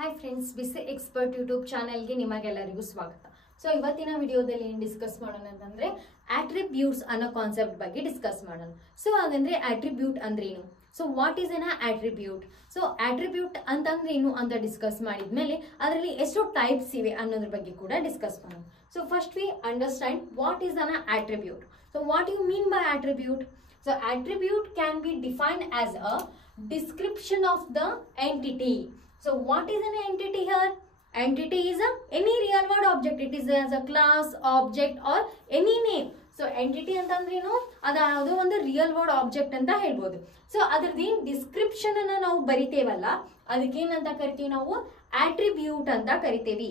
Hi friends, ಬಿಸಿ expert YouTube ಚಾನೆಲ್ಗೆ ನಿಮಗೆಲ್ಲರಿಗೂ ಸ್ವಾಗತ. ಸೊ ಇವತ್ತಿನ ವಿಡಿಯೋದಲ್ಲಿ ಏನು ಡಿಸ್ಕಸ್ ಮಾಡೋಣ ಅಂತಂದ್ರೆ ಆಟ್ರಿಬ್ಯೂಟ್ಸ್ ಅನ್ನೋ ಕಾನ್ಸೆಪ್ಟ್ ಬಗ್ಗೆ ಡಿಸ್ಕಸ್ ಮಾಡೋಣ. ಸೊ ಹಾಗಂದ್ರೆ ಆಟ್ರಿಬ್ಯೂಟ್ ಅಂದ್ರೇನು, so what is N attribute, so attribute ಅಂತಂದ್ರೆ ಏನು ಅಂತ ಡಿಸ್ಕಸ್ ಮಾಡಿದ್ಮೇಲೆ ಅದರಲ್ಲಿ ಎಷ್ಟು ಟೈಪ್ಸ್ ಇವೆ ಅನ್ನೋದ್ರ ಬಗ್ಗೆ ಕೂಡ ಡಿಸ್ಕಸ್ ಮಾಡೋಣ. So first we understand what is an attribute. So what you mean by attribute? So attribute can be defined as a description of the entity. So what is an entity here? Entity is any real world object. It is as a class, object or any name. So entity ಅಂತಂದ್ರೇನು, ಅದು ಯಾವುದೋ ಒಂದು real word object ಅಂತ ಹೇಳ್ಬೋದು. So ಅದ್ರದ್ದು ಏನು description ಅನ್ನ ನಾವು ಬರಿತೇವಲ್ಲ, ಅದಕ್ಕೇನಂತ ಕರಿತೀವಿ ನಾವು ಆಟ್ರಿಬ್ಯೂಟ್ ಅಂತ ಕರಿತೇವಿ.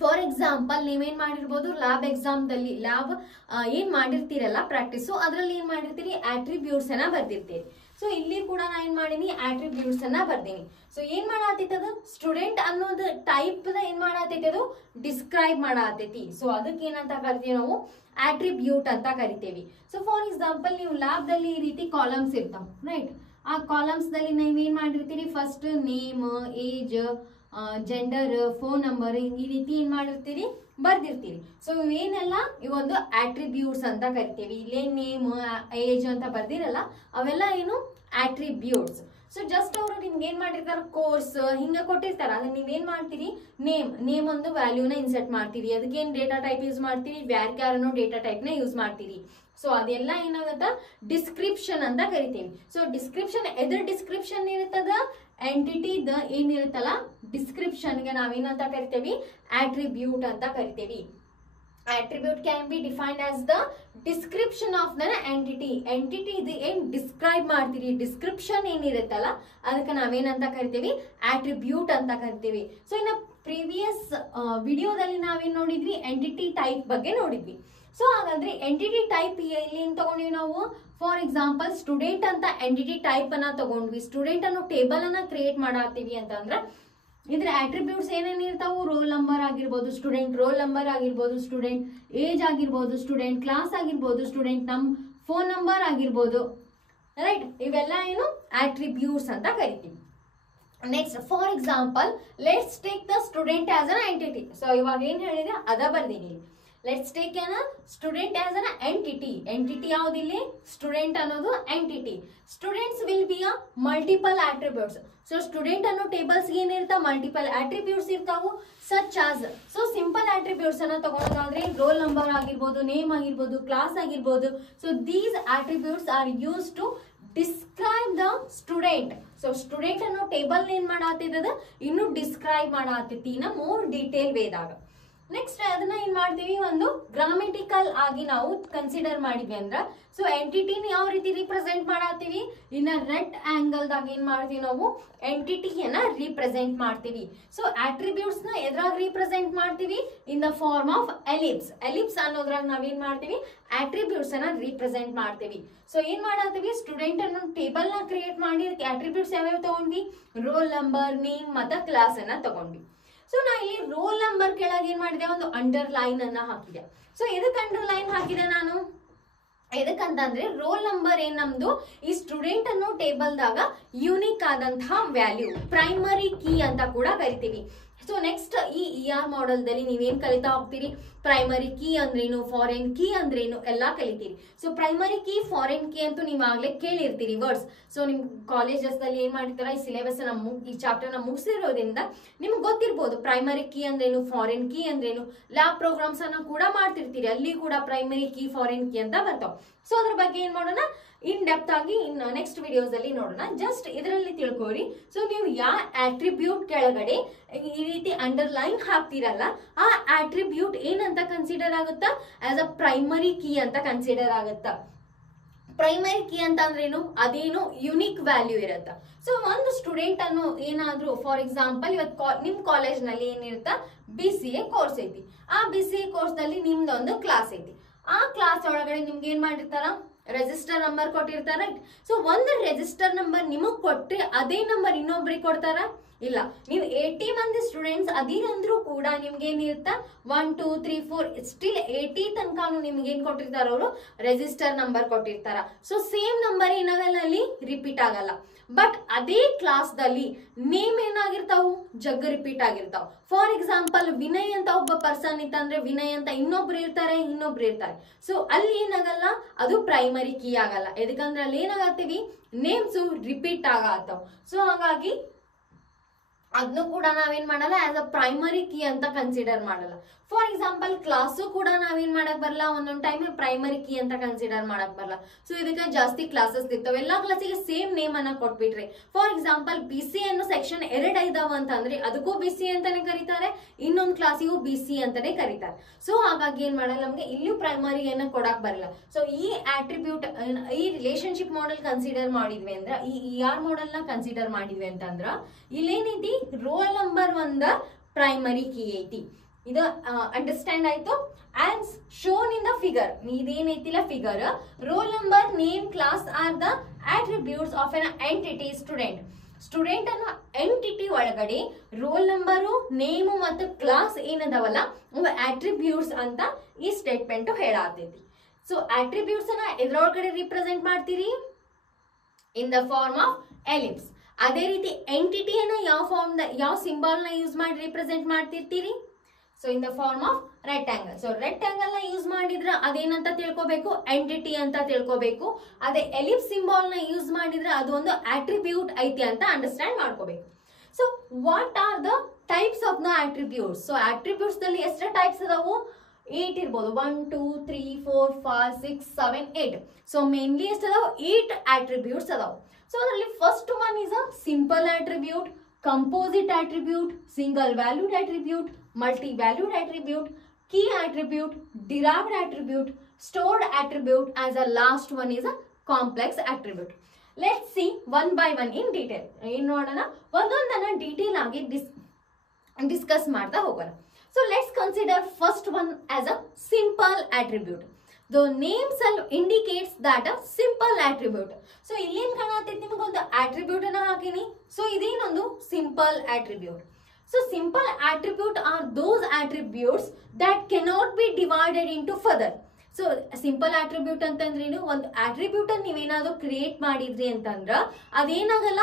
ಫಾರ್ ಎಕ್ಸಾಂಪಲ್, ನೀವೇನ್ ಮಾಡಿರ್ಬೋದು, ಲ್ಯಾಬ್ ಎಕ್ಸಾಮ್ದಲ್ಲಿ ಲ್ಯಾಬ್ ಏನ್ ಮಾಡಿರ್ತೀರಲ್ಲ ಪ್ರಾಕ್ಟೀಸು, ಅದ್ರಲ್ಲಿ ಏನ್ ಮಾಡಿರ್ತೀರಿ, ಆಟ್ರಿಬ್ಯೂಟ್ಸ್ ಅನ್ನ ಬರ್ದಿರ್ತೀರಿ. ಸೊ ಇಲ್ಲಿ ಕೂಡ ನಾ ಏನ್ ಮಾಡೀನಿ, ಆಟ್ರಿಬ್ಯೂಟ್ಸ್ ಅನ್ನ ಬರ್ದೀನಿ. ಸೊ ಏನ್ ಮಾಡಾತೈತಿ, ಅದು ಸ್ಟೂಡೆಂಟ್ ಅನ್ನೋದು ಟೈಪ್ ಏನ್ ಮಾಡಾತೈತಿ, ಅದು ಡಿಸ್ಕ್ರೈಬ್ ಮಾಡಾತೈತಿ. ಸೊ ಅದಕ್ಕೆ ಏನಂತ ಕರಿತೀವಿ ನಾವು, ಆಟ್ರಿಬ್ಯೂಟ್ ಅಂತ ಕರಿತೇವಿ. ಸೊ ಫಾರ್ ಎಕ್ಸಾಂಪಲ್, ನೀವು ಲ್ಯಾಬ್ ದಲ್ಲಿ ಈ ರೀತಿ ಕಾಲಮ್ಸ್ ಇರ್ತಾವ, ರೈಟ್? ಆ ಕಾಲಮ್ಸ್ ದಲ್ಲಿ ನೀವೇನ್ ಮಾಡಿರ್ತೀರಿ, first name, age, gender, phone number, ಈ ರೀತಿ ಏನ್ ಮಾಡಿರ್ತೀರಿ, ಬರ್ದಿರ್ತೀರಿ. ಸೊ ಇವೇನೆಲ್ಲ ಇವೊಂದು ಆಟ್ರಿಬ್ಯೂಟ್ಸ್ ಅಂತ ಕರಿತೇವಿ. ಇಲ್ಲೇ ನೇಮ್, ಏಜ್ ಅಂತ ಬರ್ದಿರಲ್ಲ, ಅವೆಲ್ಲ ಏನು ಆಟ್ರಿಬ್ಯೂಟ್ಸ್. ಸೊ ಜಸ್ಟ್ ಅವರು ನಿಮ್ಗೆ ಏನ್ ಮಾಡಿರ್ತಾರ, ಕೋರ್ಸ್ ಹಿಂಗ ಕೊಟ್ಟಿರ್ತಾರ, ಅದನ್ನ ನೀವೇನ್ ಮಾಡ್ತೀರಿ, ನೇಮ್ ಒಂದು ವ್ಯಾಲ್ಯೂನ ಇನ್ಸರ್ಟ್ ಮಾಡ್ತೀರಿ. ಅದಕ್ಕೆ ಏನ್ ಡೇಟಾ ಟೈಪ್ ಯೂಸ್ ಮಾಡ್ತೀರಿ, ವ್ಯಾರ್ಕ್ಯಾರ್ ಅನ್ನೋ ಡೇಟಾ ಟೈಪ್ ನ ಯೂಸ್ ಮಾಡ್ತೀರಿ. ಸೊ ಅದೆಲ್ಲ ಏನಾಗತ್ತ, ಡಿಸ್ಕ್ರಿಪ್ಷನ್ ಅಂತ ಕರಿತೀವಿ. ಸೊ ಡಿಸ್ಕ್ರಿಪ್ಷನ್ ಎದ್ರ ಡಿಸ್ಕ್ರಿಪ್ಷನ್ ಇರುತ್ತದ, ಎಂಟಿಟಿದ ಏನಿರುತ್ತಲ್ಲ ಡಿಸ್ಕ್ರಿಪ್ಷನ್ಗೆ ನಾವೇನಂತ ಕರಿತೇವಿ, ಆಟ್ರಿಬ್ಯೂಟ್ ಅಂತ ಕರಿತೇವಿ. Attribute can be defined as the description of the entity. Entity ಇದು ಏನ್ ಡಿಸ್ಕ್ರೈಬ್ ಮಾಡ್ತೀರಿ, ಡಿಸ್ಕ್ರಿಪ್ಷನ್ ಏನಿರುತ್ತಲ್ಲ ಅದಕ್ಕೆ ನಾವೇನಂತ ಕರಿತೀವಿ, ಆಟ್ರಿಬ್ಯೂಟ್ ಅಂತ ಕರಿತೀವಿ. ಸೊ ಇನ್ನು ಪ್ರೀವಿಯಸ್ ವಿಡಿಯೋದಲ್ಲಿ ನಾವೇನ್ ನೋಡಿದ್ವಿ, ಎಂಟಿಟಿ ಟೈಪ್ ಬಗ್ಗೆ ನೋಡಿದ್ವಿ. ಸೊ ಹಾಗಾದ್ರೆ ಎಂಟಿಟಿ ಟೈಪ್ ಎಲ್ಲಿ ತಗೊಂಡ್ವಿ ನಾವು, ಫಾರ್ ಎಕ್ಸಾಂಪಲ್ ಸ್ಟೂಡೆಂಟ್ ಅಂತ ಎಂಟಿಟಿ ಟೈಪ್ ಅನ್ನ ತಗೊಂಡ್ವಿ. ಸ್ಟೂಡೆಂಟ್ ಅನ್ನೋ ಟೇಬಲ್ ಅನ್ನ ಕ್ರಿಯೇಟ್ ಮಾಡಾತೀವಿ ಅಂತಂದ್ರೆ ಇದ್ರ ಆಟ್ರಿಬ್ಯೂಟ್ಸ್ ಏನೇನು ಇರ್ತಾವು, ರೋಲ್ ನಂಬರ್ ಆಗಿರ್ಬೋದು, ಸ್ಟೂಡೆಂಟ್ ರೋಲ್ ನಂಬರ್ ಆಗಿರ್ಬೋದು, ಸ್ಟೂಡೆಂಟ್ ಏಜ್ ಆಗಿರ್ಬೋದು, ಸ್ಟೂಡೆಂಟ್ ಕ್ಲಾಸ್ ಆಗಿರ್ಬೋದು, ಸ್ಟೂಡೆಂಟ್ ಫೋನ್ ನಂಬರ್ ಆಗಿರ್ಬೋದು, ರೈಟ್? ಇವೆಲ್ಲ ಏನು ಆಟ್ರಿಬ್ಯೂಟ್ಸ್ ಅಂತ ಕರಿತೀವಿ. Next, for example, let's take the student as an entity. So ಇವಾಗ ಏನ್ ಹೇಳಿದೆ ಅದ ಬರ್ದೀನಿ. Let's take an student as an entity. Entity ಯಾವ್ದಿಲ್ಲಿ, ಸ್ಟೂಡೆಂಟ್ ಅನ್ನೋದು ಎಂಟಿಟಿ. Students will be a multiple attributes. So student ಅನ್ನೋ ಟೇಬಲ್ಸ್ ಏನಿರ್ತಾವ, ಮಲ್ಟಿಪಲ್ ಆಟ್ರಿಬ್ಯೂಟ್ಸ್ ಇರ್ತಾವು. Such as, so simple attributes ಅನ್ನ ತಗೊಳೋದಾದ್ರೆ ರೋಲ್ ನಂಬರ್ ಆಗಿರ್ಬೋದು, ನೇಮ್ ಆಗಿರ್ಬೋದು, ಕ್ಲಾಸ್ ಆಗಿರ್ಬೋದು. So these attributes are use to describe the student. So student ಅನ್ನೋ table ಏನ್ ಮಾಡಾತಿದ, ಇನ್ನು ಡಿಸ್ಕ್ರೈಬ್ ಮಾಡಾತೈತಿ ಇನ್ನ ಮೋರ್ ಡೀಟೇಲ್ ವೇದಾಗ. ನೆಕ್ಸ್ಟ್ ಅದನ್ನ ಏನ್ ಮಾಡ್ತೀವಿ, ಒಂದು ಗ್ರಾಮೆಟಿಕಲ್ ಆಗಿ ನಾವು ಕನ್ಸಿಡರ್ ಮಾಡಿದ್ವಿ ಅಂದ್ರ, ಸೊ ಎಂಟಿಟಿನ ಯಾವ ರೀತಿ ರಿಪ್ರೆಸೆಂಟ್ ಮಾಡಾತೀವಿ, ಇನ್ನ ರೆಡ್ ಆಂಗಲ್ ದಾಗ ಏನ್ ಮಾಡ್ತೀವಿ ನಾವು, ಎಂಟಿಟಿಯನ್ನ ರಿಪ್ರೆಸೆಂಟ್ ಮಾಡ್ತೀವಿ. ಸೊ ಆಟ್ರಿಬ್ಯೂಟ್ಸ್ ನ ಎದ್ರಾಗ ರಿಪ್ರೆಸೆಂಟ್ ಮಾಡ್ತೀವಿ, in the form of ellipse. Ellipse ಅನ್ನೋದ್ರಾಗ ನಾವೇನ್ ಮಾಡ್ತೀವಿ, ಆಟ್ರಿಬ್ಯೂಟ್ಸ್ ಅನ್ನ ರಿಪ್ರೆಸೆಂಟ್ ಮಾಡ್ತೀವಿ. ಸೊ ಏನ್ ಮಾಡಾತೀವಿ, ಸ್ಟೂಡೆಂಟ್ ಅನ್ನೋ ಟೇಬಲ್ ನ ಕ್ರಿಯೇಟ್ ಮಾಡಿ ಆಟ್ರಿಬ್ಯೂಟ್ಸ್ ಯಾವ್ಯಾವ ತಗೊಂಡ್ವಿ, ರೋಲ್ ನಂಬರ್, ನೇಮ್ ಮತ್ತೆ ಕ್ಲಾಸ್ ಅನ್ನ ತಗೊಂಡ್ವಿ. ಸೊ ನಾ ಇಲ್ಲಿ ರೋಲ್ ನಂಬರ್ ಕೆಳಗೆ ಏನ್ ಮಾಡಿದೆ, ಒಂದು ಅಂಡರ್ ಲೈನ್ ಅನ್ನ ಹಾಕಿದೆ. ಸೊ ಎದಕ್ಕೆ ಅಂಡರ್ ಲೈನ್ ಹಾಕಿದೆ ನಾನು, ಎದಕ್ಕಂತಂದ್ರೆ ರೋಲ್ ನಂಬರ್ ಏನ್ ನಮ್ದು ಈ ಸ್ಟೂಡೆಂಟ್ ಅನ್ನೋ ಟೇಬಲ್ ದಾಗ ಯೂನಿಕ್ ಆದಂತಹ ವ್ಯಾಲ್ಯೂ, ಪ್ರೈಮರಿ ಕೀ ಅಂತ ಕೂಡ ಕರಿತೀವಿ. ಸೊ ನೆಕ್ಸ್ಟ್ ಈ ER ಮಾಡೆಲ್ ದಲ್ಲಿ ನೀವೇನ್ ಕಲಿತಾ ಹೋಗ್ತೀರಿ, ಪ್ರೈಮರಿ ಕೀ ಅಂದ್ರೇನು, ಫಾರಿನ್ ಕೀ ಅಂದ್ರೇನು ಎಲ್ಲ ಕಲಿತೀರಿ. So primary key, foreign key ಅಂತೂ ನೀವು ಆಗ್ಲೇ ಕೇಳಿರ್ತೀರಿ ವರ್ಡ್ಸ್. ಸೊ ನಿಮ್ ಕಾಲೇಜಸ್ ದಲ್ಲಿ ಏನ್ ಮಾಡಿರ್ತಾರ, ಈ ಸಿಲೆಬಸ್ ಈ ಚಾಪ್ಟರ್ ನ ಮುಗಿಸಿರೋದ್ರಿಂದ ನಿಮ್ಗೆ ಗೊತ್ತಿರ್ಬೋದು ಪ್ರೈಮರಿ ಕೀ ಅಂದ್ರೇನು, ಫಾರಿನ್ ಕೀ ಅಂದ್ರೇನು. ಲ್ಯಾಬ್ ಪ್ರೋಗ್ರಾಮ್ಸ್ ಅನ್ನ ಕೂಡ ಮಾಡ್ತಿರ್ತೀರಿ, ಅಲ್ಲಿ ಕೂಡ ಪ್ರೈಮರಿ ಕೀ, ಫಾರಿನ್ ಕೀ ಅಂತ ಬರ್ತಾವ. ಸೊ ಅದ್ರ ಬಗ್ಗೆ ಏನ್ ಮಾಡೋಣ, ಇನ್ ಡೆಪ್ತ್ ಆಗಿ ಇನ್ ನೆಕ್ಸ್ಟ್ ವಿಡಿಯೋಸ್ ಅಲ್ಲಿ ನೋಡೋಣ. ಜಸ್ಟ್ ಇದರಲ್ಲಿ ತಿಳ್ಕೊರಿ. ಸೊ ನೀವು ಯಾವ ಆಟ್ರಿಬ್ಯೂಟ್ ಕೆಳಗಡೆ ಈ ರೀತಿ ಅಂಡರ್ ಲೈನ್ ಹಾಕ್ತಿರಲ್ಲ, ಆ ಆಟ್ರಿಬ್ಯೂಟ್ ಏನಂತ ಕನ್ಸಿಡರ್ ಆಗುತ್ತಾ, ಆಸ್ ಅ ಪ್ರೈಮರಿ ಕೀ ಅಂತ ಕನ್ಸಿಡರ್ ಆಗುತ್ತಾ. ಪ್ರೈಮರಿ ಕೀ ಅಂತ ಅಂದ್ರೇನು, ಅದೇನು ಯುನಿಕ್ ವ್ಯಾಲ್ಯೂ ಇರತ್ತ. ಸೊ ಒಂದು ಸ್ಟೂಡೆಂಟ್ ಅನ್ನು ಏನಾದ್ರು, ಫಾರ್ ಎಕ್ಸಾಂಪಲ್ ಇವತ್ತು ನಿಮ್ ಕಾಲೇಜ್ ನಲ್ಲಿ ಏನಿರುತ್ತ, BCA ಕೋರ್ಸ್ ಐತಿ. ಆ BCA ಕೋರ್ಸ್ ನಲ್ಲಿ ನಿಮ್ದೊಂದು ಕ್ಲಾಸ್ ಐತಿ. ಆ ಕ್ಲಾಸ್ ಒಳಗಡೆ ನಿಮ್ಗೆ ಏನ್ ಮಾಡಿರ್ತಾರ, ರೆಜಿಸ್ಟರ್ ನಂಬರ್ ಕೊಟ್ಟಿರ್ತಾರ. ಸೊ ಒಂದು ರೆಜಿಸ್ಟರ್ ನಂಬರ್ ನಿಮಗ್ ಕೊಟ್ರೆ ಅದೇ ನಂಬರ್ ಇನ್ನೊಬ್ರಿಗೆ ಕೊಡ್ತಾರ, ಇಲ್ಲ, ನೀವು 80 ಮಂದಿ ಸ್ಟೂಡೆಂಟ್ಸ್ ಅದಿರಂದ್ರೂ ಕೂಡ ನಿಮ್ಗೆ ಏನಿರುತ್ತ 1 2 3 4 ಸ್ಟಿಲ್ 80 ತನಕ ನಿಮ್ಗೆ ಏನ್ ಕೊಟ್ಟಿರ್ತಾರ ಅವರು ರಿಜಿಸ್ಟರ್ ನಂಬರ್ ಕೊಟ್ಟಿರ್ತಾರ. ಸೊ ಸೇಮ್ ನಂಬರ್ ಏನಾಗಲ್ಲ ಅಲ್ಲಿ ರಿಪೀಟ್ ಆಗಲ್ಲ. ಬಟ್ ಅದೇ ಕ್ಲಾಸ್ ದಲ್ಲಿ ನೇಮ್ ಏನಾಗಿರ್ತಾವು ಜಗ್ ರಿಪೀಟ್ ಆಗಿರ್ತಾವ. ಫಾರ್ ಎಕ್ಸಾಂಪಲ್ ವಿನಯ್ ಅಂತ ಒಬ್ಬ ಪರ್ಸನ್ ಇತ್ತಂದ್ರೆ ವಿನಯ್ ಅಂತ ಇನ್ನೊಬ್ರು ಇರ್ತಾರೆ. ಸೊ ಅಲ್ಲಿ ಏನಾಗಲ್ಲ, ಅದು ಪ್ರೈಮರಿ ಕೀ ಆಗಲ್ಲ. ಎದಕ್ಕಂದ್ರೆ ಅಲ್ಲಿ ಏನಾಗತ್ತೀವಿ ನೇಮ್ಸ್ ರಿಪೀಟ್ ಆಗತ್ತವ. ಸೊ ಹಾಗಾಗಿ ಅದನ್ನು ಕೂಡ ನಾವೇನ್ ಮಾಡಲ್ಲ ಆಸ್ ಅ ಪ್ರೈಮರಿ ಕೀ ಅಂತ ಕನ್ಸಿಡರ್ ಮಾಡಲ್ಲ. ಫಾರ್ ಎಕ್ಸಾಂಪಲ್ ಕ್ಲಾಸು ಕೂಡ ನಾವೇನ್ ಮಾಡಕ್ ಬರಲ್ಲ, ಒಂದೊಂದ್ ಟೈಮ್ ಪ್ರೈಮರಿ ಕೀ ಅಂತ ಕನ್ಸಿಡರ್ ಮಾಡಕ್ ಬರಲ್ಲ. ಸೊ ಇದಕ್ಕೆ ಜಾಸ್ತಿ ಕ್ಲಾಸಸ್ ಇರ್ತಾವೆ. ಎಲ್ಲಾ ಕ್ಲಾಸಿಗೆ ಸೇಮ್ ನೇಮ್ ಅನ್ನ ಕೊಟ್ಬಿಟ್ರಿ. ಫಾರ್ ಎಕ್ಸಾಂಪಲ್ BC ಅನ್ನೋ ಸೆಕ್ಷನ್ 2 ಇದಾವ ಅಂತಂದ್ರೆ ಅದಕ್ಕೂ BC ಅಂತಾನೆ ಕರೀತಾರೆ, ಇನ್ನೊಂದು ಕ್ಲಾಸಿಗೂ BC ಅಂತಾನೆ ಕರೀತಾರೆ. ಸೊ ಹಾಗಾಗಿ ಏನ್ ಮಾಡಲ್ಲ, ನಮ್ಗೆ ಇಲ್ಲೂ ಪ್ರೈಮರಿಯನ್ನ ಕೊಡಕ್ ಬರಲ್ಲ. ಸೊ ಈ ಆಟ್ರಿಬ್ಯೂಟ್ ಈ ರಿಲೇಶನ್ಶಿಪ್ ಮಾಡೆಲ್ ಕನ್ಸಿಡರ್ ಮಾಡಿದ್ವಿ ಅಂದ್ರ, ಈ ER ಮಾಡೆಲ್ ನ ಕನ್ಸಿಡರ್ ಮಾಡಿದ್ವಿ ಅಂತಂದ್ರ ಇಲ್ಲೇನೈತಿ ರೋಲ್ ನಂಬರ್ ಒಂದ ಪ್ರೈಮರಿ ಕೀ ಐತಿ. ಇದು ಅಂಡರ್ಸ್ಟ್ಯಾಂಡ್ ಆಯ್ತು. As shown in the figure, ಇದೇನೈತಿಲ್ಲ figure, roll number name class are the attributes of an entity student. Student ಅನ್ನೋ ಎಂಟಿಟಿ ಒಳಗಡೆ ರೋಲ್ ನಂಬರು ನೇಮು ಮತ್ತು ಕ್ಲಾಸ್ ಏನದವಲ್ಲ ಅವು ಆಟ್ರಿಬ್ಯೂಟ್ಸ್ ಅಂತ ಈ ಸ್ಟೇಟ್ಮೆಂಟ್ ಹೇಳಾತೈತಿ. ಸೊ ಆಟ್ರಿಬ್ಯೂಟ್ಸ್ ಅನ್ನ ಎದ್ರೊಳಗಡೆ ರಿಪ್ರೆಸೆಂಟ್ ಮಾಡ್ತೀರಿ in the form of ellipse. ಅದೇ ರೀತಿ ಎಂಟಿಟಿಯನ್ನ ಯಾವ ಸಿಂಬಲ್ ನ ಯೂಸ್ ಮಾಡಿ ರಿಪ್ರೆಸೆಂಟ್ ಮಾಡ್ತಿರ್ತೀರಿ? So in the form of rectangle. So rectangle ನ ಯೂಸ್ ಮಾಡಿದ್ರೆ ಅದೇನಂತ ತಿಳ್ಕೊಬೇಕು, ಎಂಟಿಟಿ ಅಂತ ತಿಳ್ಕೊಬೇಕು. ಅದೇ ಎಲಿಪ್ಸ್ ಸಿಂಬಲ್ ನ ಯೂಸ್ ಮಾಡಿದ್ರೆ ಅದು ಒಂದು ಆಟ್ರಿಬ್ಯೂಟ್ ಐತಿ ಅಂತ ಅಂಡರ್ಸ್ಟ್ಯಾಂಡ್ ಮಾಡ್ಕೋಬೇಕು. So what are the types of the attributes? So attributes ದಲ್ಲಿ ಎಷ್ಟು ಟೈಪ್ಸ್ ಅದಾವು? 8 ಇರ್ಬೋದು. 1 2 3 4 5 6 7 8. ಸೊ ಮೇನ್ಲಿ ಎಷ್ಟು ಅದಾವು? 8 ಆಟ್ರಿಬ್ಯೂಟ್ಸ್ ಅದಾವು. ಸೊ ಅದರಲ್ಲಿ first one is a simple attribute, composite attribute, single valued attribute, multi valued attribute, key attribute, derived attribute, stored attribute, as a last one is a complex attribute. Let's see one by one in detail. ಏನು ನೋಡೋಣ, ಒಂದೊಂದನ್ನ detail ಆಗಿ discuss ಮಾಡ್ತಾ ಹೋಗೋಣ. So let's consider first one as a simple attribute. The name self indicates that a simple attribute. So ಇಲ್ಲೇನ್ ಕಾಣತೈತಿ ನಿಮಗೆ ಒಂದು attribute ಅನ್ನ ಹಾಕಿನಿ. ಸೊ ಇದೇನೊಂದು simple attribute. So simple attribute are those attributes that cannot be divided into further. So simple attribute ಅಂತಂದ್ರೇನು, ಒಂದು attribute ಅನ್ನು ನೀವೇನಾದ್ರೂ ಕ್ರಿಯೇಟ್ ಮಾಡಿದ್ರಿ ಅಂತಂದ್ರ ಅದೇನಾಗಲ್ಲ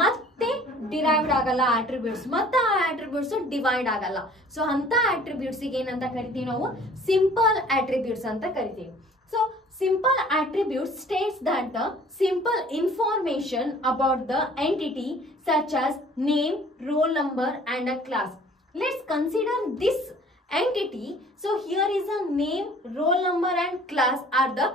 ಮತ್ತೆ ಡಿರೈವ್ಡ್ ಆಗಲ್ಲ attributes, ಮತ್ತೆ ಆ attributes ಡಿವೈಡ್ ಆಗಲ್ಲ. ಸೊ ಅಂತ attributes ಗೆ ಏನಂತ ಕರಿತೀವಿ ನಾವು? ಸಿಂಪಲ್ attributes ಅಂತ ಕರಿತೀವಿ. So simple attributes states that the simple information about the entity such as name, roll number and a class. Let's consider this entity. So here is a name, roll number and class are the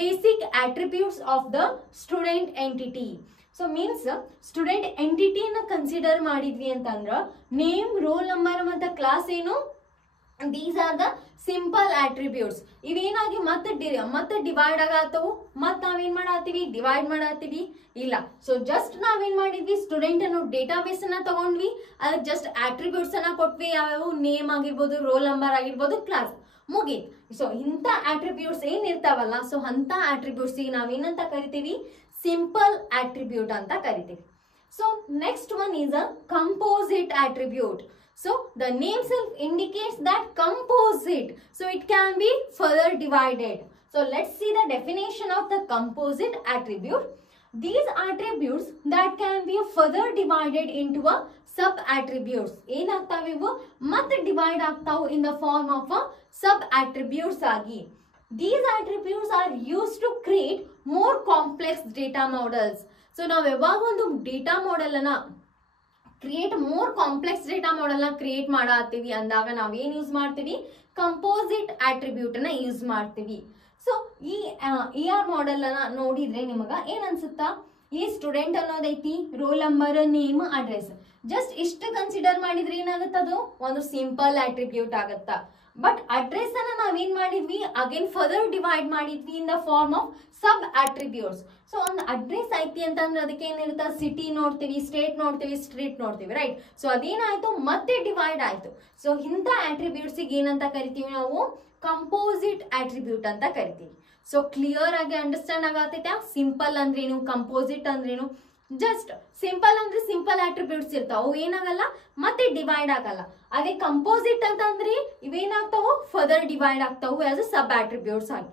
basic attributes of the student entity. So means student entity na consider ಮಾಡಿದ್ವಿ ಅಂತಂದ್ರ name, roll number ಮತ್ತು class ಏನು? These are the simple attributes. ಇವೇನಾಗಿ ಮತ್ತೆ divide ಆಗತ್ತವು, ಮತ್ತೆ ನಾವೇನ್ ಮಾಡತ್ತೀವಿ? Divide ಮಾಡತ್ತೀವಿ ಇಲ್ಲ. So just ನಾವೇನ್ ಮಾಡಿದ್ವಿ? ಸ್ಟೂಡೆಂಟ್ ಅನ್ನೋ ಡೇಟಾಬೇಸ್ ಅನ್ನ ತಗೊಂಡ್ವಿ, ಅದಕ್ಕೆ ಜಸ್ಟ್ ಆಟ್ರಿಬ್ಯೂಟ್ಸ್ ಅನ್ನ ಕೊಟ್ವಿ. ಯಾವ್ಯಾವ? ನೇಮ್ ಆಗಿರ್ಬೋದು, ರೋಲ್ ನಂಬರ್ ಆಗಿರ್ಬೋದು, ಕ್ಲಾಸ್, ಮುಗೀತ್. ಸೊ ಇಂಥ ಆಟ್ರಿಬ್ಯೂಟ್ಸ್ ಏನ್ ಇರ್ತಾವಲ್ಲ, ಸೊ ಅಂತ ಆಟ್ರಿಬ್ಯೂಟ್ಸ್ ಗೆ ನಾವೇನಂತ ಕರಿತೀವಿ? ಸಿಂಪಲ್ ಆಟ್ರಿಬ್ಯೂಟ್ ಅಂತ ಕರಿತೀವಿ. So next one is a composite attribute. So the name self indicates that composite. So it can be further divided. So let's see the definition of the composite attribute. These attributes that can be further divided into a sub attributes. ಏನಾಗ್ತಾವೆ ಇವು? ಮತ್ತೆ divide ಆಗ್ತಾವು in the form of a sub attributes ಆಗಿ. These attributes are used to create more complex data models. So ನಾವು ಯಾವಾಗ ಒಂದು data model ಅನ್ನ create more complex data model ನ create ಮಾಡತ್ತೀವಿ ಅಂದಾಗ ನಾವೇನ್ ಯೂಸ್ ಮಾಡ್ತೀವಿ? ಕಂಪೋಸಿಟ್ ಆಟ್ರಿಬ್ಯೂಟ್ ನ ಯೂಸ್ ಮಾಡ್ತೀವಿ. ಸೊ ಈ ER ಮಾಡೆಲ್ ಅನ್ನ ನೋಡಿದ್ರೆ ನಿಮಗ ಏನ್ ಅನ್ಸುತ್ತಾ? ಈ ಸ್ಟೂಡೆಂಟ್ ಅನ್ನೋದೈತಿ, roll number, name, address. Just ಇಷ್ಟು ಕನ್ಸಿಡರ್ ಮಾಡಿದ್ರೆ ಏನಾಗುತ್ತದು? ಒಂದು ಸಿಂಪಲ್ ಆಟ್ರಿಬ್ಯೂಟ್ ಆಗತ್ತ. ಬಟ್ ಅಡ್ರೆಸ್ ಅನ್ನ ನಾವೇನ್ ಮಾಡಿದ್ವಿ? ಅಗೇನ್ ಫರ್ದರ್ ಡಿವೈಡ್ ಮಾಡಿದ್ವಿ in the form of sub attributes. So ಒಂದು ಅಡ್ರೆಸ್ ಐತಿ ಅಂತಂದ್ರೆ ಅದಕ್ಕೆ ಏನಿರುತ್ತೆ? ಸಿಟಿ ನೋಡ್ತೀವಿ, ಸ್ಟೇಟ್ ನೋಡ್ತೀವಿ, ಸ್ಟ್ರೀಟ್ ನೋಡ್ತೀವಿ, ರೈಟ್? ಸೊ ಅದೇನಾಯ್ತು? ಮತ್ತೆ ಡಿವೈಡ್ ಆಯ್ತು. ಸೊ ಇಂಥ ಆಟ್ರಿಬ್ಯೂಟ್ಸ್ ಏನಂತ ಕರಿತೀವಿ ನಾವು? ಕಂಪೋಸಿಟ್ ಆಟ್ರಿಬ್ಯೂಟ್ ಅಂತ ಕರಿತೀವಿ. ಸೊ ಕ್ಲಿಯರ್ ಆಗಿ ಅಂಡರ್ಸ್ಟ್ಯಾಂಡ್ ಆಗತೈತೆ ಸಿಂಪಲ್ ಅಂದ್ರೇನು, ಕಂಪೋಸಿಟ್ ಅಂದ್ರೇನು? ಜಸ್ಟ್ ಸಿಂಪಲ್ ಅಂದ್ರೆ ಸಿಂಪಲ್ ಆಟ್ರಿಬ್ಯೂಟ್ಸ್ ಇರ್ತಾವ, ಅವು ಏನಾಗಲ್ಲ ಮತ್ತೆ ಡಿವೈಡ್ ಆಗಲ್ಲ. ಅದೇ ಕಂಪೋಸಿಟ್ ಅಂತಂದ್ರೆ ಇವೇನಾಗ್ತಾವು ಫರ್ದರ್ ಡಿವೈಡ್ ಆಗ್ತಾವು ಆಸ್ ಅ ಸಬ್ ಆಟ್ರಿಬ್ಯೂಟ್ಸ್ ಆಗಿ.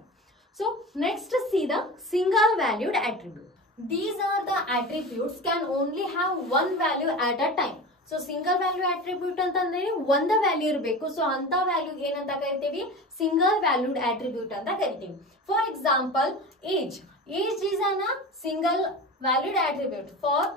So next see the single valued attribute. These are the attributes can only have one value at a time. So single value attribute ಅಂತಂದ್ರೆ ಒಂದ value ಇರಬೇಕು. So ಅಂತ value ಏನಂತ ಕರಿತೀವಿ, single valued attribute ಅಂತ ಕರಿತೀವಿ. For example age is an single valued attribute. For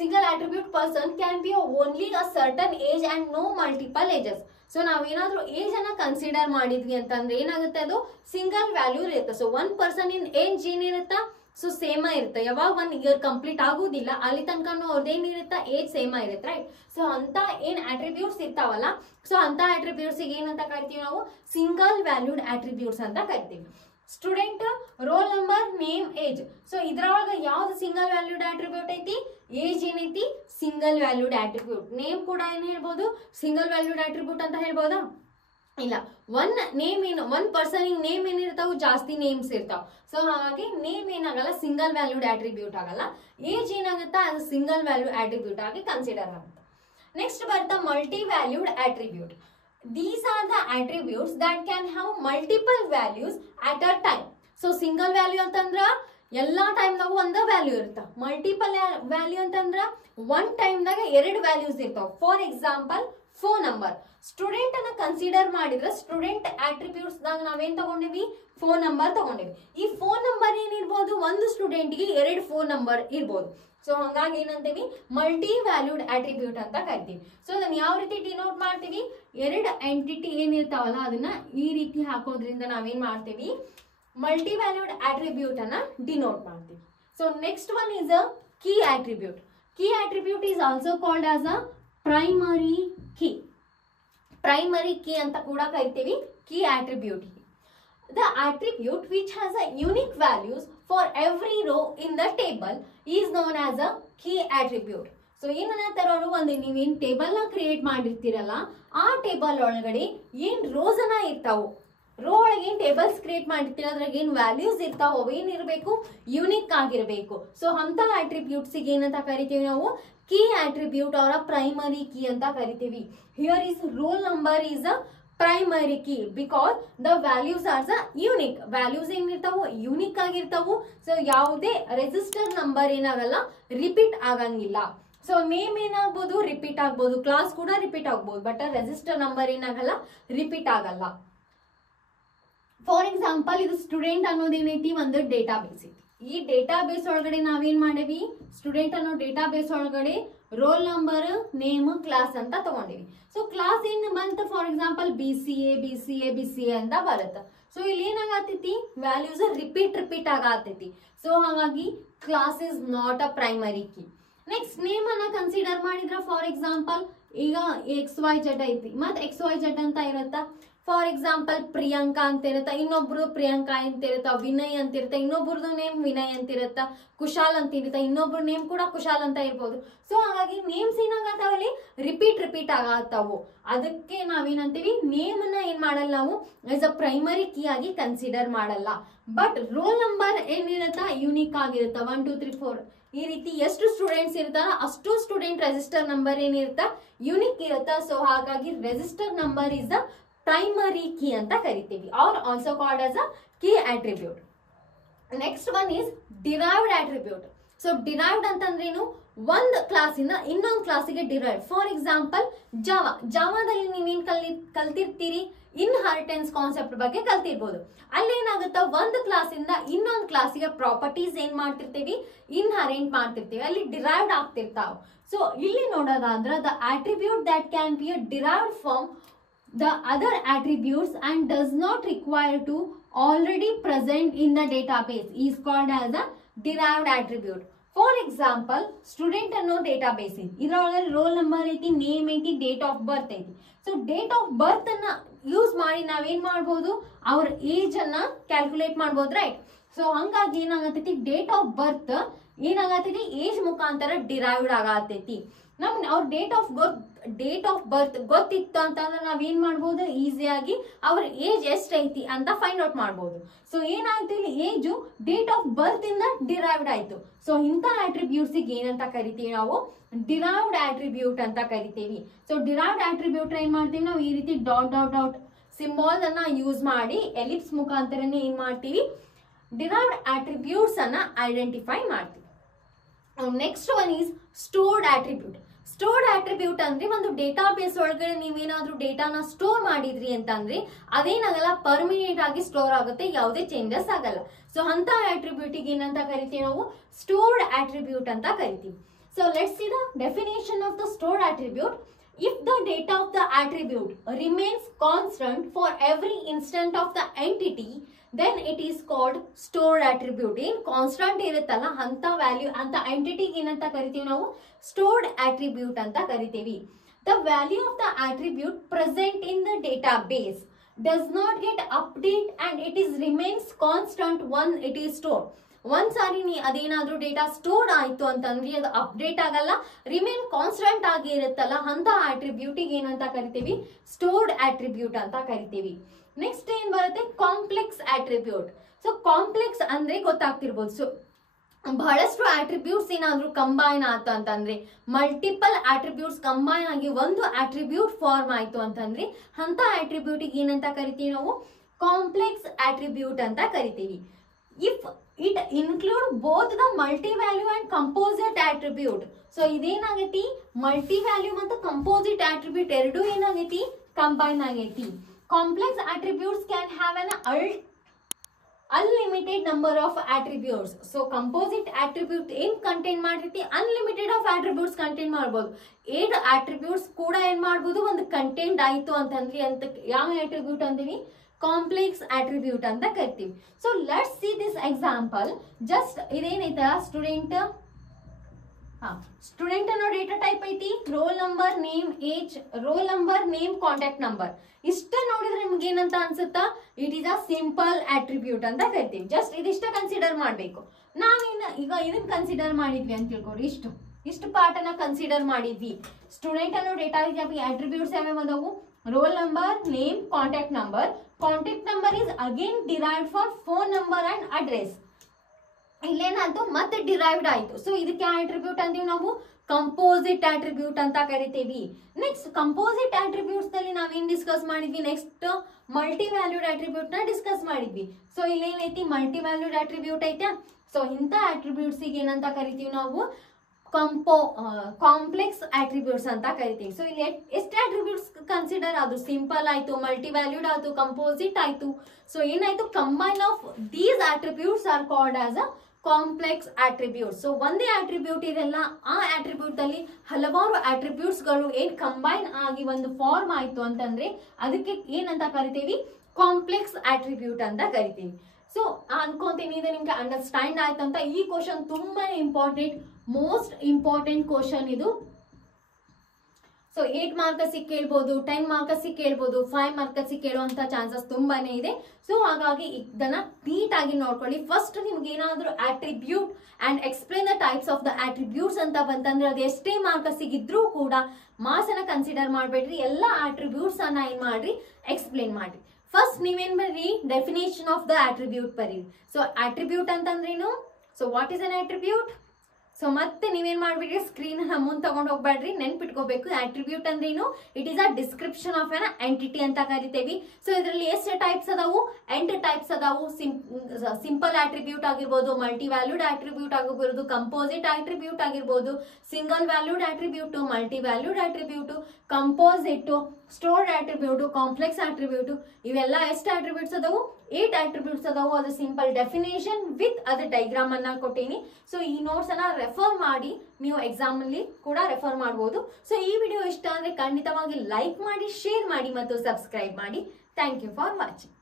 single attribute person can be only a certain age and no multiple ages. So ನಾವೇನಾದ್ರೂ age ಅನ್ನ ಕನ್ಸಿಡರ್ ಮಾಡಿದ್ವಿ ಅಂತಂದ್ರೆ ಏನಾಗುತ್ತೆ, ಅದು ಸಿಂಗಲ್ ವ್ಯಾಲ್ಯೂ ಇರುತ್ತೆ. So one person in age ಏನಿರುತ್ತಾ, so same ಇರುತ್ತೆ. ಯಾವಾಗ 1 ಇಯರ್ ಕಂಪ್ಲೀಟ್ ಆಗುದಿಲ್ಲ ಅಲ್ಲಿ ತನಕ ಅವ್ರದ್ದೇನಿರುತ್ತಾ ಏಜ್ ಸೇಮ ಇರುತ್ತೆ, ರೈಟ್. ಸೊ ಅಂತ ಏನ್ ಆಟ್ರಿಬ್ಯೂಟ್ಸ್ ಇರ್ತಾವಲ್ಲ, ಸೊ ಅಂತ ಆಟ್ರಿಬ್ಯೂಟ್ಸ್ ಏನಂತ ಕರಿತೀವಿ ನಾವು, ಸಿಂಗಲ್ ವ್ಯಾಲ್ಯೂಡ್ ಆಟ್ರಿಬ್ಯೂಟ್ಸ್ ಅಂತ ಕರಿತೀವಿ. Student roll number name age. So ಇದ್ರೊಳಗ ಯಾವ್ದು ಸಿಂಗಲ್ ವ್ಯಾಲ್ಯೂಡ್ ಆಟ್ರಿಬ್ಯೂಟ್ ಐತಿ, ಏಜ್ ಏನೈತಿ ಸಿಂಗಲ್ ವ್ಯಾಲ್ಯೂಡ್ ಆಟ್ರಿಬ್ಯೂಟ್. ನೇಮ್ ಕೂಡ ಏನ್ ಹೇಳ್ಬೋದು, ಸಿಂಗಲ್ ವ್ಯಾಲ್ಯೂಡ್ ಆಟ್ರಿಬ್ಯೂಟ್ ಅಂತ ಹೇಳ್ಬೋದಾ, ಇಲ್ಲ. ಒನ್ ಪರ್ಸನ್ ನೇಮ್ ಏನಿರ್ತಾವ, ಜಾಸ್ತಿ ನೇಮ್ಸ್ ಇರ್ತಾವ. ಸೊ ಹಾಗಾಗಿ ನೇಮ್ ಏನಾಗಲ್ಲ ಸಿಂಗಲ್ ವ್ಯಾಲ್ಯೂಡ್ ಆಟ್ರಿಬ್ಯೂಟ್ ಆಗಲ್ಲ. ಏಜ್ ಏನಾಗುತ್ತಾ ಅದು ಸಿಂಗಲ್ ವ್ಯಾಲ್ಯೂ ಆಟ್ರಿಬ್ಯೂಟ್ ಆಗಿ ಕನ್ಸಿಡರ್ ಆಗುತ್ತೆ. ನೆಕ್ಸ್ಟ್ ಬರ್ತಾ multi valued attribute. These are the attributes that can have multiple values at a time. So single value ಅಂತಂದ್ರ ಎಲ್ಲಾ ಟೈಮ್ದಾಗೂ ಒಂದ ವ್ಯಾಲ್ಯೂ ಇರ್ತಾವ. ಮಲ್ಟಿಪಲ್ ವ್ಯಾಲ್ಯೂ ಅಂತಂದ್ರ ಒನ್ ಟೈಮ್ದಾಗ 2 ವ್ಯಾಲ್ಯೂಸ್ ಇರ್ತಾವ. For example phone number. Student ಅನ್ನ ಕನ್ಸಿಡರ್ ಮಾಡಿದ್ರೆ ಸ್ಟೂಡೆಂಟ್ ಆಟ್ರಿಬ್ಯೂಟ್ಸ್ ದಾಗ ನಾವೇನ್ ತಗೊಂಡಿವಿ, ಫೋನ್ ನಂಬರ್ ತಗೊಂಡಿವಿ. ಈ ಫೋನ್ ನಂಬರ್ ಏನಿರ್ಬೋದು, ಒಂದು ಸ್ಟೂಡೆಂಟ್ಗೆ 2 ಫೋನ್ ನಂಬರ್ ಇರ್ಬೋದು. ಸೊ ಹಂಗಾಗಿ ಏನಂತೀವಿ, ಮಲ್ಟಿ ವ್ಯಾಲ್ಯೂಡ್ ಆಟ್ರಿಬ್ಯೂಟ್ ಅಂತ ಕರಿತೀವಿ. ಸೊ ಅದನ್ನ ಯಾವ ರೀತಿ ಡಿನೋಟ್ ಮಾಡ್ತೀವಿ, 2 ಎಂಟಿಟಿ ಏನಿರ್ತಾವಲ್ಲ ಅದನ್ನ ಈ ರೀತಿ ಹಾಕೋದ್ರಿಂದ ನಾವೇನ್ ಮಾಡ್ತೀವಿ, ಮಲ್ಟಿ ವ್ಯಾಲ್ಯೂಡ್ ಆಟ್ರಿಬ್ಯೂಟ್ ಅನ್ನ ಡಿನೋಟ್ ಮಾಡ್ತೀವಿ. So next one is a key attribute. Key attribute is also called as a primary key. Primary key ಅಂತ ಕೂಡ ಕರಿತೀವಿ key attribute. The attribute which has a unique values for every row in the table is known as a key attribute. So ಏನಂತಾರು, ಒಂದು ನೀವೇನ್ table ನ create ಮಾಡಿರ್ತೀರಲ್ಲ, ಆ table ಒಳಗಡೆ ಏನ್ ರೋಸ್ ಅನ್ನ ಇರ್ತಾವು, ರೋ ಒಳಗೆ ಏನ್ ಟೇಬಲ್ಸ್ ಕ್ರಿಯೇಟ್ ಮಾಡಿರ್ತೀರ ಅದ್ರಾಗ ಏನ್ ವ್ಯಾಲ್ಯೂಸ್ ಇರ್ತಾವ ಅವೇನಿರ್ಬೇಕು, ಯೂನಿಕ್ ಆಗಿರ್ಬೇಕು. ಸೊ ಅಂತ ಆಟ್ರಿಬ್ಯೂಟ್ಸ್ ಏನಂತ ಕರಿತೀವಿ ನಾವು, ಕೀ ಆಟ್ರಿಬ್ಯೂಟ್ ಅವರ ಪ್ರೈಮರಿ ಕೀ ಅಂತ ಕರಿತೀವಿ. Here is roll number is a primary key because the values are the unique. Values ಏನಿರ್ತಾವು ಯೂನಿಕ್ ಆಗಿರ್ತಾವು. ಸೊ ಯಾವುದೇ ರೆಜಿಸ್ಟರ್ ನಂಬರ್ ಏನಾಗಲ್ಲ, ರಿಪೀಟ್ ಆಗಂಗಿಲ್ಲ. ಸೊ ನೇಮ್ ಏನಾಗ್ಬೋದು, ರಿಪೀಟ್ ಆಗ್ಬೋದು, ಕ್ಲಾಸ್ ಕೂಡ ರಿಪೀಟ್ ಆಗ್ಬೋದು, ಬಟ್ ರೆಜಿಸ್ಟರ್ ನಂಬರ್ ಏನಾಗಲ್ಲ, ರಿಪೀಟ್ ಆಗಲ್ಲ. ಫಾರ್ ಎಕ್ಸಾಂಪಲ್ ಇದು ಸ್ಟೂಡೆಂಟ್ ಅನ್ನೋದೇನೈತಿ, ಒಂದು ಡೇಟಾ ಬೇಸ್ ಐತಿ. ಈ ಡೇಟಾ ಬೇಸ್ ಒಳಗಡೆ ನಾವೇನ್ ಮಾಡೇವಿ, ಸ್ಟೂಡೆಂಟ್ ಅನ್ನೋ ಡೇಟಾ ಬೇಸ್ ಒಳಗಡೆ ರೋಲ್ ನಂಬರ್, ನೇಮ್, ಕ್ಲಾಸ್ ಅಂತ ತಗೊಂಡಿವಿ. ಸೊ ಕ್ಲಾಸ್ ಏನ್ ಬಂತ, ಫಾರ್ ಎಕ್ಸಾಂಪಲ್ BCA ಅಂತ ಬರುತ್ತೆ. ಸೊ ಇಲ್ಲಿ ಏನಾಗತೈತಿ, ವ್ಯಾಲ್ಯೂಸ್ ರಿಪೀಟ್ ಆಗತೈತಿ. ಸೊ ಹಾಗಾಗಿ class is not a primary key. Next name ಅನ್ನ ಕನ್ಸಿಡರ್ ಮಾಡಿದ್ರ, ಫಾರ್ ಎಕ್ಸಾಂಪಲ್ ಈಗ XYZ ಐತಿ, ಮತ್ XYZ ಅಂತ ಇರತ್ತ. ಫಾರ್ ಎಕ್ಸಾಂಪಲ್ ಪ್ರಿಯಾಂಕಾ ಅಂತ ಇರತ್ತ, ಇನ್ನೊಬ್ರು ಪ್ರಿಯಾಂಕಾ ಅಂತ ಇರತ್ತ, ವಿನಯ್ ಅಂತ ಇರತ್ತ, ಇನ್ನೊಬ್ರದ್ದು ನೇಮ್ ವಿನಯ್ ಅಂತ ಇರತ್ತ, ಕುಶಾಲ್ ಅಂತ ಇರತ್ತ, ಇನ್ನೊಬ್ರು ನೇಮ್ ಕೂಡ ಕುಶಾಲ್ ಅಂತ ಇರ್ಬೋದು. ಸೊ ಹಾಗಾಗಿ ನೇಮ್ಸ್ ಏನಾಗತ್ತಾವಲ್ಲಿ ರಿಪೀಟ್ ಆಗತ್ತಾವು. ಅದಕ್ಕೆ ನಾವೇನಂತೀವಿ, ನೇಮ್ ಅನ್ನ ಏನ್ ಮಾಡಲ್ಲ ನಾವು ಆಸ್ ಅ ಪ್ರೈಮರಿ ಕೀ ಆಗಿ ಕನ್ಸಿಡರ್ ಮಾಡಲ್ಲ. ಬಟ್ ರೋಲ್ ನಂಬರ್ ಏನಿರತ್ತ ಯೂನಿಕ್ ಆಗಿರುತ್ತ, 1 2 3 4 ಈ ರೀತಿ ಎಷ್ಟು ಸ್ಟೂಡೆಂಟ್ಸ್ ಇರ್ತಾರ ಅಷ್ಟು ಸ್ಟೂಡೆಂಟ್ ರೆಜಿಸ್ಟರ್ ನಂಬರ್ ಏನಿರುತ್ತ ಯೂನಿಕ್ ಇರುತ್ತ. ಸೊ ಹಾಗಾಗಿ register number is the primary key ಅಂತ ಕರಿತೀವಿ, are also called as a key attribute. Next one is derived attribute. So derived ಅಂತಂದ್ರೇನು, ಒಂದು ಕ್ಲಾಸಿಂದ ಇನ್ನೊಂದು ಕ್ಲಾಸಿಗೆ ಡಿರೈವ್. ಫಾರ್ ಎಕ್ಸಾಂಪಲ್ ಜಾವಾದಲ್ಲಿ ನೀವೇನ್ ಕಲ್ತಿರ್ತೀರಿ, ಇನ್ಹೆರಿಟೆನ್ಸ್ ಕಾನ್ಸೆಪ್ಟ್ ಬಗ್ಗೆ ಕಲ್ತಿರ್ಬೋದು. ಅಲ್ಲೇನಾಗುತ್ತಾ, ಒಂದು ಕ್ಲಾಸಿಂದ ಇನ್ನೊಂದು ಕ್ಲಾಸಿಗೆ ಪ್ರಾಪರ್ಟೀಸ್ ಏನ್ ಮಾಡ್ತಿರ್ತೀವಿ, ಇನ್ಹೆರೆಂಟ್ ಮಾಡ್ತಿರ್ತೀವಿ, ಅಲ್ಲಿ ಡಿರೈವ್ಡ್ ಆಗ್ತಿರ್ತಾವ. ಸೊ ಇಲ್ಲಿ ನೋಡೋದಾದ್ರ the attribute that can be derived from the other attributes and does not require to already present in the database is called as a derived attribute. For example, student ಅನ್ನೋ database ಇದೆ, ಇದರೊಳಗೆ roll number ಐತಿ, name ಐತಿ, date of birth ಐತಿ. So date of birth ಅನ್ನ use ಮಾಡಿ ನಾವೇನ್ ಮಾಡ್ಬೋದು, ಅವ್ರ ಏಜ್ ಅನ್ನ ಕ್ಯಾಲ್ಕುಲೇಟ್ ಮಾಡ್ಬೋದು, ರೈಟ್. ಸೊ ಹಂಗಾಗಿ ಏನಾಗತೈತಿ, ಡೇಟ್ ಆಫ್ ಬರ್ತ್ ಏನಾಗತೈತಿ, ಏಜ್ ಮುಖಾಂತರ ಡಿರೈವ್ಡ್ ಆಗತೈತಿ. ನಮ್ಗೆ ಅವ್ರ ಡೇಟ್ ಆಫ್ ಬರ್ತ್ ಗೊತ್ತಿತ್ತು ಅಂತಂದ್ರೆ ನಾವೇನ್ ಮಾಡ್ಬೋದು, ಈಸಿಯಾಗಿ ಅವ್ರ ಏಜ್ ಎಷ್ಟೈತಿ ಅಂತ ಫೈಂಡ್ ಔಟ್ ಮಾಡ್ಬೋದು. ಸೊ ಏನಾಯ್ತು ಇಲ್ಲಿ, ಏಜು ಡೇಟ್ ಆಫ್ ಬರ್ತ್ ಇಂದ ಡಿರೈವ್ಡ್ ಆಯ್ತು. ಸೊ ಇಂಥ ಆಟ್ರಿಬ್ಯೂಟ್ಸ್ ಏನಂತ ಕರಿತೀವಿ ನಾವು, ಡಿರೈವ್ಡ್ ಆಟ್ರಿಬ್ಯೂಟ್ ಅಂತ ಕರಿತೀವಿ. ಸೊ ಡಿರೈವ್ಡ್ ಆಟ್ರಿಬ್ಯೂಟ್ ಏನ್ ಮಾಡ್ತೀವಿ ನಾವು, ಈ ರೀತಿ ಡಾಟ್ ಡಾಟ್ ಡಾಟ್ ಸಿಂಬಾಲ್ ಅನ್ನ ಯೂಸ್ ಮಾಡಿ ಎಲಿಪ್ಸ್ ಮುಖಾಂತರನೇ ಏನ್ ಮಾಡ್ತೀವಿ, ಡಿರೈವ್ಡ್ ಆಟ್ರಿಬ್ಯೂಟ್ಸ್ ಅನ್ನ ಐಡೆಂಟಿಫೈ ಮಾಡ್ತೀವಿ. Next one is stored attribute. Stored attribute ಅಂದ್ರೆ ಒಂದು ಡೇಟಾ ಬೇಸ್ ಒಳಗಡೆ ನೀವೇನಾದ್ರೂ ಡೇಟಾನ ಸ್ಟೋರ್ ಮಾಡಿದ್ರಿ ಅಂತಂದ್ರೆ ಅದೇನಾಗಲ್ಲ, ಪರ್ಮನೆಂಟ್ ಆಗಿ ಸ್ಟೋರ್ ಆಗುತ್ತೆ, ಯಾವುದೇ ಚೇಂಜಸ್ ಆಗಲ್ಲ. ಸೊ ಅಂತ ಆಟ್ರಿಬ್ಯೂಟ್ ಏನಂತ ಕರಿತೀವಿ ನಾವು, ಸ್ಟೋರ್ಡ್ ಆಟ್ರಿಬ್ಯೂಟ್ ಅಂತ ಕರಿತೀವಿ. So let's C the definition of the stored attribute. If the data of the attribute remains constant for every instant of the entity, then it is called stored attribute. ಏನ್ constant ಇರುತ್ತಲ್ಲ ಅಂತ value ಅಂತ entity ಏನಂತ ಕರಿತೀವಿ ನಾವು, stored attribute ಅಂತ ಕರಿತೀವಿ. The value of the attribute present in the database does not get update and it is remains constant when it is stored. ಒಂದ್ಸಾರಿ ಅದೇನಾದ್ರೂ ಡೇಟಾ ಸ್ಟೋರ್ಡ್ ಆಯ್ತು ಅಂತಂದ್ರೆ ಅದು ಅಪ್ಡೇಟ್ ಆಗಲ್ಲ, ರಿಮೇನ್ ಕಾನ್ಸ್ಟಂಟ್ ಆಗಿ ಇರುತ್ತಲ್ಲ ಅಂತ ಆಟ್ರಿಬ್ಯೂಟ್ ಏನಂತ ಕರಿತೀವಿ, ಸ್ಟೋರ್ಡ್ ಆಟ್ರಿಬ್ಯೂಟ್ ಅಂತ ಕರಿತೀವಿ. ನೆಕ್ಸ್ಟ್ ಏನ್ ಬರುತ್ತೆ, ಕಾಂಪ್ಲೆಕ್ಸ್ ಆಟ್ರಿಬ್ಯೂಟ್. ಸೊ ಕಾಂಪ್ಲೆಕ್ಸ್ ಅಂದ್ರೆ ಗೊತ್ತಾಗ್ತಿರ್ಬೋದು, ಸೊ ಬಹಳಷ್ಟು ಆಟ್ರಿಬ್ಯೂಟ್ಸ್ ಏನಾದ್ರೂ ಕಂಬೈನ್ ಆಯ್ತು ಅಂತಂದ್ರೆ, ಮಲ್ಟಿಪಲ್ ಆಟ್ರಿಬ್ಯೂಟ್ಸ್ ಕಂಬೈನ್ ಆಗಿ ಒಂದು ಆಟ್ರಿಬ್ಯೂಟ್ ಫಾರ್ಮ್ ಆಯ್ತು ಅಂತಂದ್ರೆ ಅಂತ ಆಟ್ರಿಬ್ಯೂಟ್ ಏನಂತ ಕರಿತೀವಿ ನಾವು, ಕಾಂಪ್ಲೆಕ್ಸ್ ಆಟ್ರಿಬ್ಯೂಟ್ ಅಂತ ಕರಿತೀವಿ. If it include both the multi-value and composite attribute. So ಇದೇನಾಗೈತಿ, ಮಲ್ಟಿ ವ್ಯಾಲ್ಯೂ ಮತ್ತು ಕಂಪೋಸಿಟ್ ಆಟ್ರಿಬ್ಯೂಟ್ ಎರಡು ಏನಾಗೈತಿ, ಕಂಬೈನ್ ಆಗೈತಿ. Complex attributes can have an unlimited number of attributes. So composite attribute ಏನ್ ಕಂಟೈನ್ ಮಾಡಿರ್ತಿ, ಅನ್ಲಿಮಿಟೆಡ್ ಆಫ್ ಆಟ್ರಿಬ್ಯೂಟ್ಸ್ ಕಂಟೈನ್ ಮಾಡ್ಬೋದು. 8 attributes ಕೂಡ ಏನ್ ಮಾಡ್ಬೋದು, ಒಂದು ಕಂಟೆಂಟ್ ಆಯ್ತು ಅಂತಂದ್ರೆ ಅಂತ ಯಾವ ಆಟ್ರಿಬ್ಯೂಟ್ ಅಂತೀವಿ, ಕಾಂಪ್ಲೆಕ್ಸ್ ಆಟ್ರಿಬ್ಯೂಟ್ ಅಂತ ಕರಿತೀವಿ. So let's see this example. Just ಇದೇನೈತ, ಸ್ಟೂಡೆಂಟ್ ಅನ್ನೋ ಡೇಟಾ ಟೈಪ್ ಐತಿ, roll number, name, age, roll number, name, contact number. ಇಷ್ಟ ನೋಡಿದ್ರೆ ನಿಮ್ಗೆ ಏನಂತ ಅನ್ಸುತ್ತಾ, it is a simple attribute ಅಂತ ಕರಿತೀವಿ. ಜಸ್ಟ್ ಇದಿಷ್ಟ ಕನ್ಸಿಡರ್ ಮಾಡ್ಬೇಕು. ನಾವೇನ ಈಗ ಇದನ್ನ ಕನ್ಸಿಡರ್ ಮಾಡಿದ್ವಿ ಅಂತ ತಿಳ್ಕೊಡಿ, ಇಷ್ಟು ಪಾರ್ಟ್ ಅನ್ನ ಕನ್ಸಿಡರ್ ಮಾಡಿದ್ವಿ. ಸ್ಟೂಡೆಂಟ್ ಅನ್ನೋ ಡೇಟಾ ಆಟ್ರಿಬ್ಯೂಟ್ಸ್ ಯಾವ್ಯಾವ ಅದಾವು, roll number, name, contact number. Contact number is again derived for phone number and address. ಇಲ್ಲೇನಾಯ್ತು, ಮತ್ತೆ ಡಿರೈವ್ಡ್ ಆಯ್ತು. ಸೊ ಇದಕ್ಕೆ ಆಟ್ರಿಬ್ಯೂಟ್ ಅಂತೀವಿ ನಾವು, ಕಂಪೋಸಿಟ್ ಆಟ್ರಿಬ್ಯೂಟ್ ಅಂತ ಕರಿತೀವಿ. ನೆಕ್ಸ್ಟ್ ಕಂಪೋಸಿಟ್ ಆಟ್ರಿಬ್ಯೂಟ್ಸ್ ನಲ್ಲಿ ನಾವೇನ್ ಡಿಸ್ಕಸ್ ಮಾಡಿದ್ವಿ, ನೆಕ್ಸ್ಟ್ ಮಲ್ಟಿ ವ್ಯಾಲ್ಯೂಡ್ ಆಟ್ರಿಬ್ಯೂಟ್ ನ ಡಿಸ್ಕಸ್ ಮಾಡಿದ್ವಿ. ಸೊ ಇಲ್ಲೇನೈತಿ, ಮಲ್ಟಿ ವ್ಯಾಲ್ಯೂಡ್ ಆಟ್ರಿಬ್ಯೂಟ್ ಐತೆ. ಸೊ ಇಂಥ ಆಟ್ರಿಬ್ಯೂಟ್ಸ್ ಏನಂತ ಕರಿತೀವಿ ನಾವು, ಕಾಂಪ್ಲೆಕ್ಸ್ ಆಟ್ರಿಬ್ಯೂಟ್ಸ್ ಅಂತ ಕರಿತೀವಿ. ಸೊ ಇಲ್ಲಿ ಎಷ್ಟು ಆಟ್ರಿಬ್ಯೂಟ್ಸ್ ಕನ್ಸಿಡರ್, ಅದು ಸಿಂಪಲ್ ಆಯ್ತು, ಮಲ್ಟಿ ವ್ಯಾಲ್ಯೂಡ್ ಆಯ್ತು, ಕಂಪೋಸಿಟ್ ಆಯ್ತು. ಸೊ ಏನಾಯ್ತು, combine of these attributes are called as a complex attribute. So ಒಂದೇ ಆಟ್ರಿಬ್ಯೂಟ್ ಇದೆಲ್ಲ, ಆ ಆಟ್ರಿಬ್ಯೂಟ್ ಅಲ್ಲಿ ಹಲವಾರು ಆಟ್ರಿಬ್ಯೂಟ್ಸ್ ಗಳು ಏನ್ ಕಂಬೈನ್ ಆಗಿ ಒಂದು ಫಾರ್ಮ್ ಆಯ್ತು ಅಂತಂದ್ರೆ ಅದಕ್ಕೆ ಏನಂತ ಕರಿತೀವಿ, ಕಾಂಪ್ಲೆಕ್ಸ್ ಆಟ್ರಿಬ್ಯೂಟ್ ಅಂತ ಕರಿತೀವಿ. ಸೊ ಅನ್ಕೊಂತೀನಿ ಇದು ನಿಮ್ಗೆ ಅಂಡರ್ಸ್ಟ್ಯಾಂಡ್ ಆಯ್ತಂತ. ಈ ಕ್ವಶನ್ ತುಂಬಾನೇ ಇಂಪಾರ್ಟೆಂಟ್, ಮೋಸ್ಟ್ ಇಂಪಾರ್ಟೆಂಟ್ ಕ್ವಶನ್ ಇದು. ಸೊ 8 ಮಾರ್ಕ್ಸ್ ಕೇಳ್ಬೋದು, 10 ಮಾರ್ಕ್ಸ್ ಕೇಳ್ಬೋದು, 5 ಮಾರ್ಕ್ಸ್ ಕೇಳುವಂತ ಚಾನ್ಸಸ್ ತುಂಬಾನೇ ಇದೆ. ಸೊ ಹಾಗಾಗಿ ಇದನ್ನ ನೀಟ್ ಆಗಿ ನೋಡ್ಕೊಳ್ಳಿ. ಫಸ್ಟ್ ನಿಮ್ಗೆ ಏನಾದ್ರೂ attribute and explain the types of the attributes ಅಂತ ಬಂತಂದ್ರೆ ಅದು ಎಷ್ಟೇ ಮಾರ್ಕ್ಸ್ ಇದ್ರೂ ಕೂಡ ಮಾರ್ಕ್ಸ್ ಅನ್ನ ಕನ್ಸಿಡರ್ ಮಾಡ್ಬೇಡ್ರಿ, ಎಲ್ಲ ಆಟ್ರಿಬ್ಯೂಟ್ಸ್ ಅನ್ನ ಏನ್ ಮಾಡ್ರಿ, ಎಕ್ಸ್ಪ್ಲೇನ್ ಮಾಡ್ರಿ. ಫಸ್ಟ್ ನೀವೇನ್ ಬರ್ರಿ, ಡೆಫಿನೇಷನ್ ಆಫ್ ದ ಆಟ್ರಿಬ್ಯೂಟ್ ಬರೀರಿ. ಸೊ ಆಟ್ರಿಬ್ಯೂಟ್ ಅಂತಂದ್ರೇನು, so what is an attribute. So ಮತ್ತೆ ನೀವೇನ್ ಮಾಡ್ಬಿಡ್ರಿ, ಸ್ಕ್ರೀನ್ ಮುಂದೆ ತಗೊಂಡ್ ಹೋಗ್ಬೇಡ್ರಿ, ನೆನ್ಪಿಟ್ಕೋಬೇಕು. ಆಟ್ರಿಬ್ಯೂಟ್ ಅಂದ್ರೇನು, it is a description of an entity ಅಂತ ಕರಿತೇವಿ. ಸೊ ಇದರಲ್ಲಿ ಎಷ್ಟು ಟೈಪ್ಸ್ ಅದಾವು, 8 ಟೈಪ್ಸ್ ಅದಾವು. ಸಿಂಪಲ್ ಆಟ್ರಿಬ್ಯೂಟ್ ಆಗಿರ್ಬೋದು, ಮಲ್ಟಿ ವ್ಯಾಲ್ಯೂಡ್ ಆಟ್ರಿಬ್ಯೂಟ್ ಆಗಿರ್ಬೋದು, ಕಂಪೋಸಿಟ್ ಆಟ್ರಿಬ್ಯೂಟ್ ಆಗಿರ್ಬೋದು, single valued attribute, multi valued attribute, composite, stored attribute, complex attribute. ಇವೆಲ್ಲ ಎಷ್ಟು ಆಟ್ರಿಬ್ಯೂಟ್ಸ್ ಅದಾವು, 8 ಆಟ್ರಿಬ್ಯೂಟ್ಸ್ ಅದಾವು. ಅದು ಸಿಂಪಲ್ ಡೆಫಿನೇಷನ್ ವಿತ್ ಅದ್ರ ಡೈಗ್ರಾಮ್ ಅನ್ನ ಕೊಟ್ಟೀನಿ. ಸೊ ಈ ನೋಟ್ಸ್ ಅನ್ನ ರೆಫರ್ ಮಾಡಿ ನೀವು ಎಕ್ಸಾಮ್ ಅಲ್ಲಿ ಕೂಡ ರೆಫರ್ ಮಾಡಬಹುದು. ಸೊ ಈ ವಿಡಿಯೋ ಇಷ್ಟ ಅಂದ್ರೆ ಖಂಡಿತವಾಗಿ ಲೈಕ್ ಮಾಡಿ, ಶೇರ್ ಮಾಡಿ ಮತ್ತು ಸಬ್ಸ್ಕ್ರೈಬ್ ಮಾಡಿ. Thank you for watching.